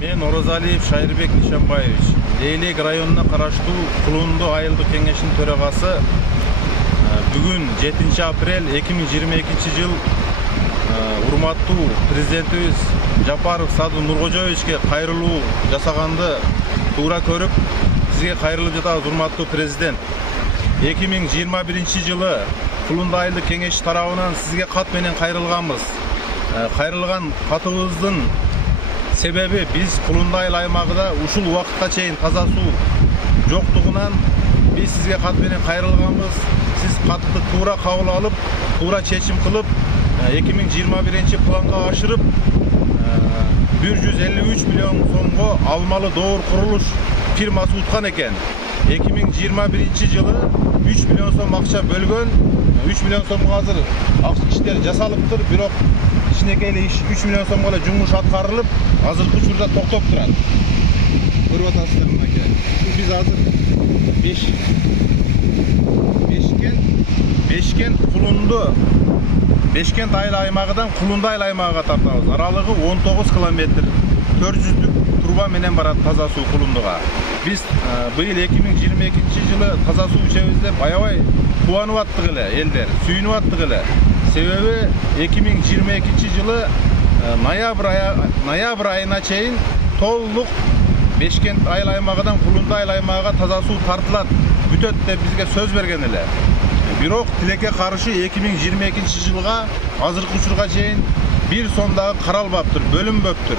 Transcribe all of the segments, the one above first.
Мен Оразалиев Шайырбек Нишанбаевич, Leylek районуна караштуу Кулунду айылдык кеңешинин төрагасы. Бүгүн 7 апрель 2022 жыл урматтуу президентибиз Жапаров Садыр Нуркожоевичке кайрылуу жасаганды туура көрүп, сизге кайрылып жатабыз, урматтуу президент. 2021 жылы Кулунду айылдык кеңеш тарабынан сизге кат менен кайрылганбыз. Кайрылган катыбыздын себеби биз Кулунду айыл аймагында ушул убакытка чейин таза суу жоктугунан биз сизге кат менен кайрылганбыз. Siz katты tuğra kabul alıp, tuğra çeşim kılıp 2021 planga aşırıp 153 milyon so'mga almalı doğru kuruluş firması utkan eken. 2021 yılı 3 milyon so'm akça bölgön, 3 milyon so'mga hazır işler jasalıptır. Birok içindekiyle 3 milyon so'mga jumuş atkarılıp hazırkı şurada toktop turadi. Көрүп атасыздар aka. Biz hazır 5 Бешкент Кулунду Бешкент айыл аймагыдан Кулунду айыл аймагына тартабыз. Аралыгы 19 километр. 400 труба менен барат таза суу Кулундуга. Биз быйыл 2022 жылы таза суу ичебиз деп аябай кубанып аттык эле элдер, сүйүнүп аттык эле. Себеби 2022 жылы ноябрь айына чейин толук Бешкент айыл аймагыдан Кулунду айыл аймагына таза суу тартылат, бүтөт деп бизге сөз берген эле. Бирок тилекке каршы 2022 жылга азыркы учурга чейин бир сом дагы каралбаптыр, бөлүнбөптүр.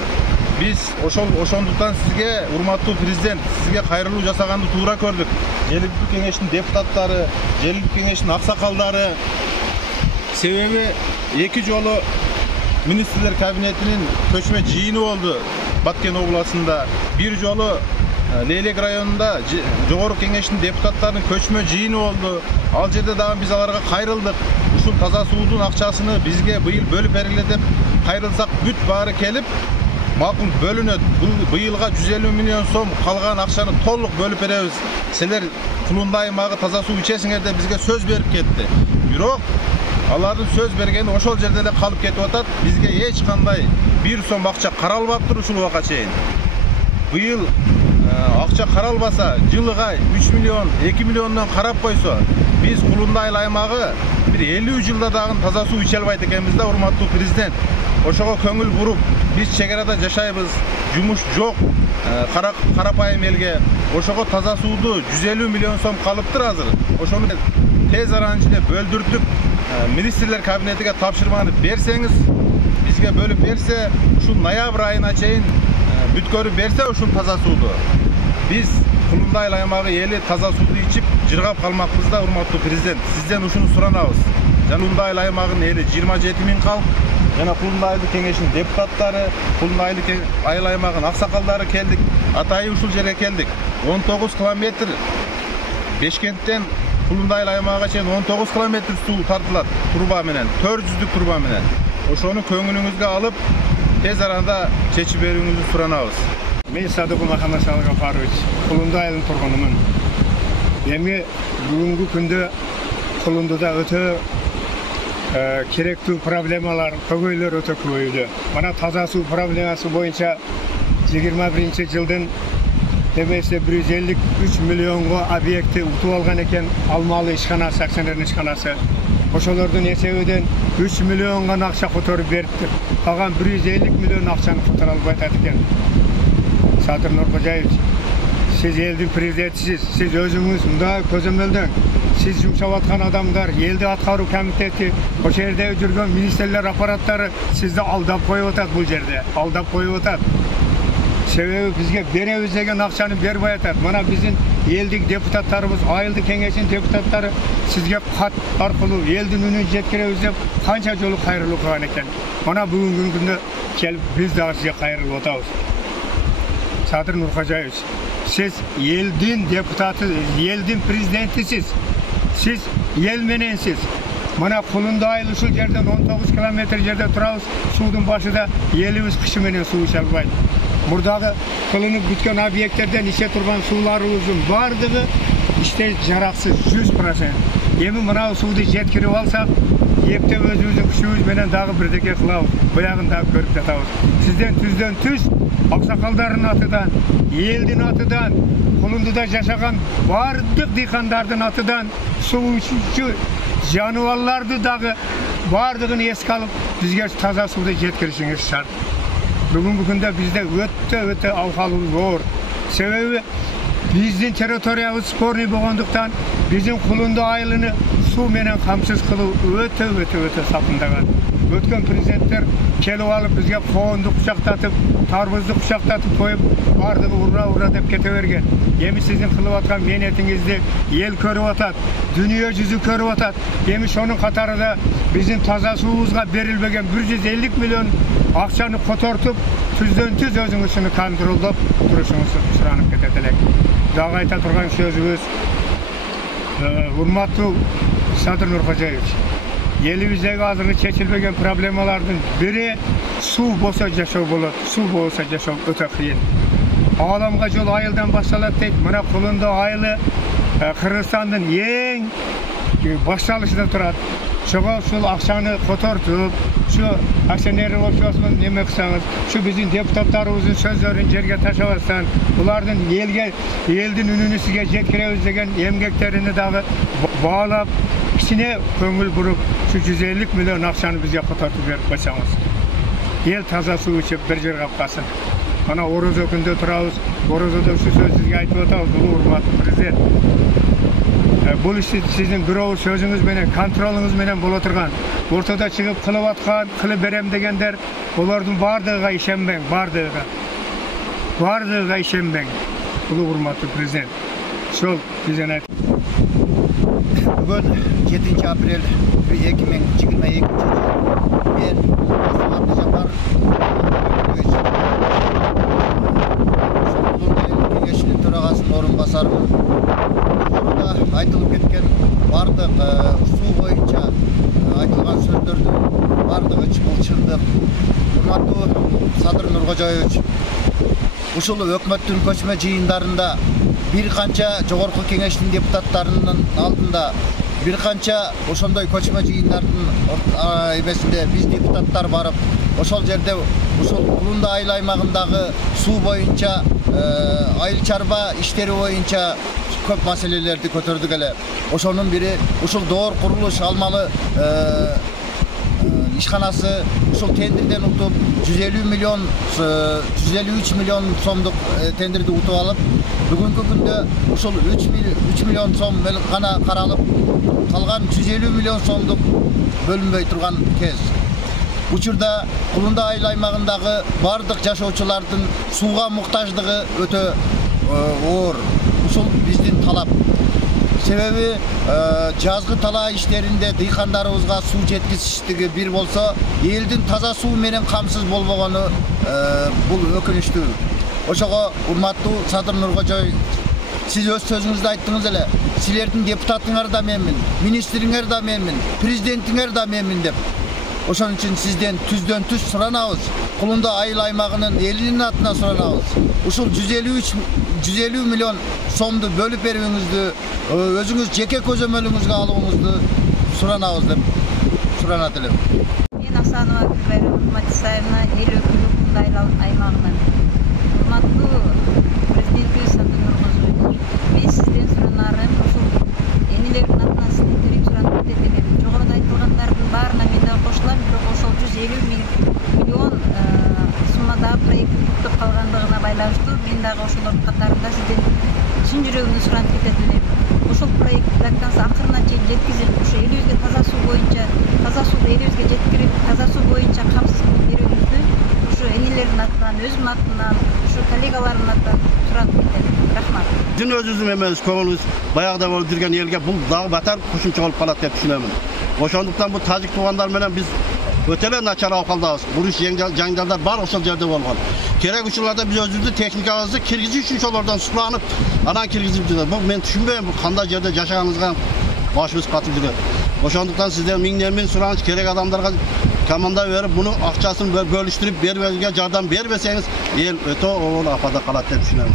Биз ошондуктан сизге, урматтуу президент, сизге кайрылуу жасаганды туура көрдүк. Желилдик кеңештин депутаттары, желилдик кеңештин аксакалдары, себеби эки жолу министрлер кабинетинин көчмө жыйыны болду Баткен областында. Бир жолу Leylek районунда жогорку кеңештин депутаттарынын көчмө жыйыны болду. Ал жерде дагы биз аларга кайрылдык. Ушул таза суудун акчасыны бизге быйыл бөлүп бергиле деп кайрылсак бүт баары келип, макул бөлүнөт. Быйылга 150 миллион сом калган акчаны толук бөлүп беребиз. Силер Кулунду аймагы таза суу ичесиңер деп бизге сөз берип кетти. Бирок алардын сөз бергени ошол жерде эле калып кетип атат. Бизге эч кандай бир сом акча каралбаптыр ушул убакка чейин. Быйыл акча каралбаса, жылыга 3 миллион, 2 миллиондон карап койсо, биз Кулунду айыл аймагы бир 50 жылда дагы таза суу иче албайт экенбиз да, урматтуу президент. Ошого көңүл буруп, биз чегерада жашайбыз, жумуш жок, карапайым элге. Ошого таза сууду 150 миллион сом калыптыр азыр. Ошону тез аранын ичинде бөлдүртүп, министрлер кабинетиге тапшырманы берсеңиз, бизге бөлүп берсе, ушул ноябрь айына чейин бүткөрүп берсе ушул таза сууду, биз Кулунду айыл аймагы эли таза сууду ичип жыргап калмакпыз да, урматтуу президент. Сизден ушуну суранабыз. Кулунду айыл аймагынын эли 27 миң калк, жана Кулунду айылдык кеңештин депутаттары, Кулунду айыл аймагынын аксакалдары келдик. Атайы ушул жерге келдик. 19 километр Бешкенттен Кулунду айыл аймагына чейин 19 километр суу тартылат труба менен, 400 труба менен. Ошону көңүлүңүзгө алып, тез арада чечип берүүңүздү суранабыз. Мен Садыгул Махамбет Салгафарович, Кулунду айылынын тургунумун. Эми бүгүнкү күндө Кулундуда өтө керектүү проблемалар, көйгөйлөр өтө көбөйдү. Мана таза суу проблемасы боюнча 21 жылдын демесе 153 миллионго объекти утуп алган экен, Алмалы ишканасы, акционердин ишканасы. Ошолордун эсебинен 3 миллионго акча которуп бериптир. Калган 150 миллион акчаны которо албай атат экен. Садыр Нуркожоевич, сиз элдин президентисиз, сиз өзүңүз мындай көзөмөлдөн, сиз жумшап аткан адамдар, элди аткаруу комитети, ошол жерде жүргөн министрлер аппараттары сизди алдап коюп атат, бул жерде алдап коюп атат. Себеби бизге беребиз деген акчаны бербей атат. Мана биздин элдик депутаттарыбыз, айылдык кеңештин депутаттары сизге кат аркылуу элдин үнүн жеткиребиз деп канча жолу кайрылуу кылган экен. Мана бүгүнкү күндө келип биз дагы сизге кайрылып атабыз. Садыр Нуркожоевич, siz yeldin deputatı, yeldin prezidentisiz. Siz yel menensiz. Mana Kulundu ayılı şu yerden 19 kilometre yerde turabız. Suudun başında yelimiz kışı menen su içe albaydı. Buradaki kılınıp bütken obyektlerden içe turgan sularımızın vardığı işte jaraksız 100%. Эми мына сууду жеткирип алсак, эптеп өзүбүздүн күчүбүз менен дагы бирдеке кылабыз. Буягын дагы көрүп жатабыз. Сизден түз аксакалдардын атынан, элдин атынан, Кулундуда жашаган бардык дыйкандардын атынан, суу ичүүчү жаныбарларды дагы бардыгын эске алып, бизге таза сууду жеткиришиңиз шарт. Бүгүнкү күндө бизде өтө абкалыбыз оор. Себеби биздин территориябыз спорный болгондуктан, биздин Кулунду айылыны суу менен камсыз кылуу өтө сапындаган. Өткөн президенттер келип алып бизге коонду кучактатып, тарбызды кучактатып коюп, бардыгы ура деп кете берген. Эми сиздин кылып аткан мээнетиңизди эл көрүп атат, дүйнө жүзү көрүп атат. Эми шонун катарында биздин таза суубузга берилбеген 150 миллион акчаны котортуп, түздөн-түз өзүңүзүнү контролдоп турушуңузду суранып кетет элек. Дагы айта турган сөзүбүз, урматтуу Садыр Нуркожоевич, элибиздеги азыркы чечилбеген проблемалардын бири суу болсо жашоо болот, суу болсо жашоо өтө кыйын. Ааламга жол айылдан башталат дейт. Мына Кулунду айылы Кыргызстандын эң башталышында турат. Чого ушул акчаны котортуп, şu aksioner обществосун неме кылсаңыз, şu биздин депутаттарыбыздын сөздөрүн жерге ташабастан, булардын элдин үнүнү сизге жеткиребиз деген эмгектерини дагы баалап, кичине көңүл буруп, şu 150 миллион акчаны бизге котортуп берип койсоңуз. Эл таза суу ичип бир жер капкасын. Ana Orozо күндө турабыз. Орозодо şu сөз сизге айтып атабыз, урматтуу президент. Бул ишти сиздин бирөө сөзүңүз менен, контролуңуз менен боло турган. Ортодо чыгып кылып аткан, кылып берем дегендер, булардын бардыгына ишенбең, бардыгына ишенбең. Бул урматтуу президент. Шол бизден айт. Бүгүн 7 апрель 2022 жыл. Мен Абдыжапар кеңешинин төрагасынын орун басарымын. Жогоруда айтылып кеткен бардык суу боюнча айтылган сөздөрдүн бардыгы чыгылчырдык. Урматтуу Садыр Нуркожоевич, ушул өкмөттүн көчмө жыйындарында бир канча жогорку кеңештин депутаттарынын алдында бир канча ошондой көчмө жыйындардын эмесинде биз депутаттар барып, ошол жерде ушул Кулунду айыл аймагындагы суу боюнча айыл чарба иштери боюнча көп маселелерди көтөрдүк эле. Ошонун бири ушул доор курулуш алмалы ишканасы ушул тендерден утуп 153 миллион сомдук тендерди утуп алып, бүгүнкү күндө ушул 3 миллион сом гана каралып, калган 150 миллион сомдук бөлүнбөй турган кез. Учурда Кулунду айыл аймагындагы бардык жашоочулардын сууга муктаждыгы өтө оор. Ушул биздин талап. Себеби жазгы талаа иштеринде дыйкандарыбызга суу жеткизиштиги бир болсо, элдин таза суу менен камсыз болбогону бул өкүнүчтүү. Ошого урматтуу Садыр Нуркожоевич, сиз өз сөзүңүздө айттыңыз эле, силердин депутатыңар да менмин, министриңер да менмин, президентиңер да менмин деп. Ошон үчүн сизден түздөн түз суранабыз. Кулунду айыл аймагынын элинин атынан суранабыз. Ушул 150 миллион сомду бөлүп берүүңүздү, өзүңүз жеке көзөмөлүңүзгө алууңузду суранабыз деп суранат элем. Мен Асанова Гүлбайра Мухматисаевна, эл өкүлү Кулунду айыл аймагынан. Урматтуу президенти Садыр Нуркожоевич, мен сизден суранарым ушул энилердин атынан сизден терим суранып кетет элем. Жогоруда айтылгандардын баарына мен да кошулам, бирок ошол 150 миллион суммадагы проект токтоп калгандыгына байланыштуу мен дагы ошолордун катарында сизден чын жүрөгүмдөн суранып кетет элем. Ошол проектти до конца акырына чейин жеткизип, ошо элибизге таза суу боюнча, таза сууну элибизге жеткирип, таза суу боюнча камсыз кылып берүүңүздү ошо энелердин атынан, өзүмдүн атынан, ошо коллегалардын атынан суранып кетет. Рахмат. Bizim özümüzün ememiz, koğunuz bayağıda olup durgan yerge bul dağı batar kuşunçu olup kalat deyip düşünemin. Oşonduktan bu tacik tuğanlar menen biz ötele naçar avkaldağız. Buruş janjallar bar oşol yerde olgan. Kerek uçurlarda biz özümüzü teknikağızı kirgizi üçün şolordan sulanıp anan kirgizip жүрөт. Bu men düşünbeyim bu kanda yerde yaşaganızgan başımız katıp жүрөt. Oşonduktan sizden minlermin suranış kerek adamlarga komanda verip bunu akçasını bölüştürüp berberge jardan berbeseniz el öte oğul afada kalat deyip düşünemin.